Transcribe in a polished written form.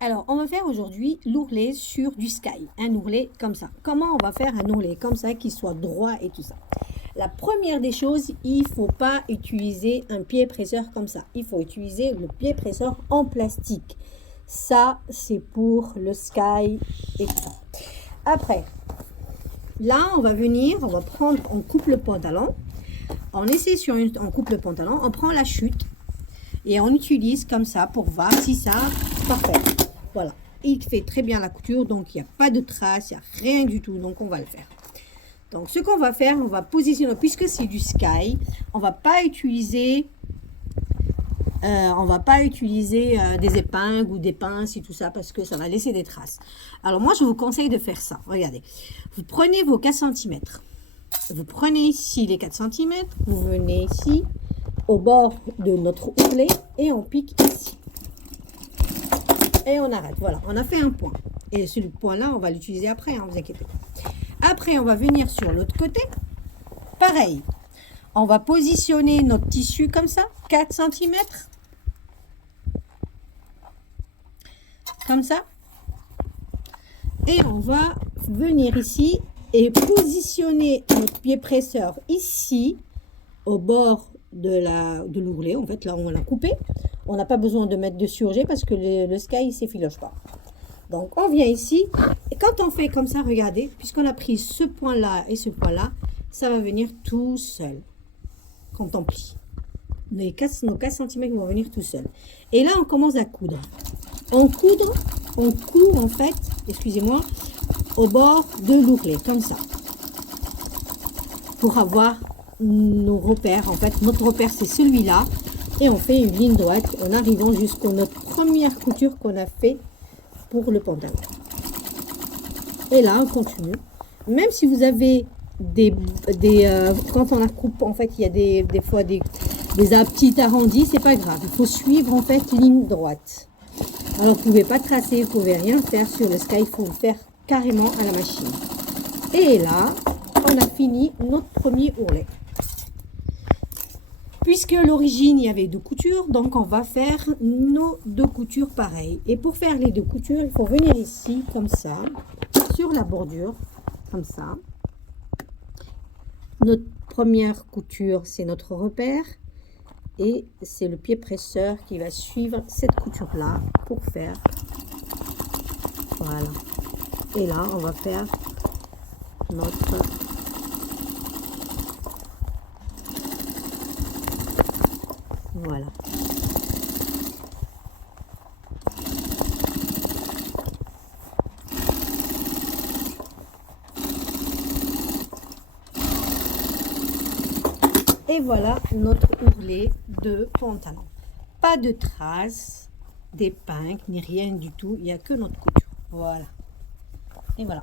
Alors, on va faire aujourd'hui l'ourlet sur du sky, un ourlet comme ça. Comment on va faire un ourlet comme ça qui soit droit et tout ça? La première des choses, il ne faut pas utiliser un pied presseur comme ça. Il faut utiliser le pied presseur en plastique. Ça, c'est pour le sky et tout ça. Après, là, on va venir, on va prendre, on coupe le pantalon. On essaie on coupe le pantalon, on prend la chute et on utilise comme ça pour voir si ça parfait. Voilà, il fait très bien la couture, donc il n'y a pas de traces, il n'y a rien du tout, donc on va le faire. Donc ce qu'on va faire, on va positionner, puisque c'est du sky, on va pas utiliser des épingles ou des pinces et tout ça parce que ça va laisser des traces. Alors moi je vous conseille de faire ça. Regardez, vous prenez vos 4 cm, vous prenez ici les 4 cm, vous venez ici au bord de notre ourlet et on pique ici. Et on arrête. Voilà, on a fait un point. Et ce point-là, on va l'utiliser après, hein, vous inquiétez pas. Après, on va venir sur l'autre côté. Pareil. On va positionner notre tissu comme ça, 4 cm. Comme ça. Et on va venir ici et positionner notre pied presseur ici, au bord de l'ourlet. En fait, là, on l'a coupé. On n'a pas besoin de mettre de surjet parce que le sky, il ne s'effiloche pas. Donc, on vient ici. Et quand on fait comme ça, regardez, puisqu'on a pris ce point-là et ce point-là, ça va venir tout seul. Quand on plie. Nos 4 cm vont venir tout seul. Et là, on commence à coudre. On coud en fait, excusez-moi, au bord de l'ourlet, comme ça. Pour avoir nos repères. En fait, notre repère, c'est celui-là. Et on fait une ligne droite en arrivant jusqu'à notre première couture qu'on a fait pour le pantalon. Et là, on continue. Même si vous avez quand on la coupe, en fait, il y a des fois des petits arrondis, c'est pas grave. Il faut suivre, en fait, ligne droite. Alors, vous ne pouvez pas tracer, vous ne pouvez rien faire sur le sky, il faut le faire carrément à la machine. Et là, on a fini notre premier ourlet. Puisque à l'origine, il y avait 2 coutures, donc on va faire nos 2 coutures pareilles. Et pour faire les 2 coutures, il faut venir ici, comme ça, sur la bordure, comme ça. Notre première couture, c'est notre repère. Et c'est le pied presseur qui va suivre cette couture-là pour faire. Voilà. Et là, on va faire notre... Voilà. Et voilà notre ourlet de pantalon. Pas de traces, d'épingles, ni rien du tout. Il n'y a que notre couture. Voilà. Et voilà.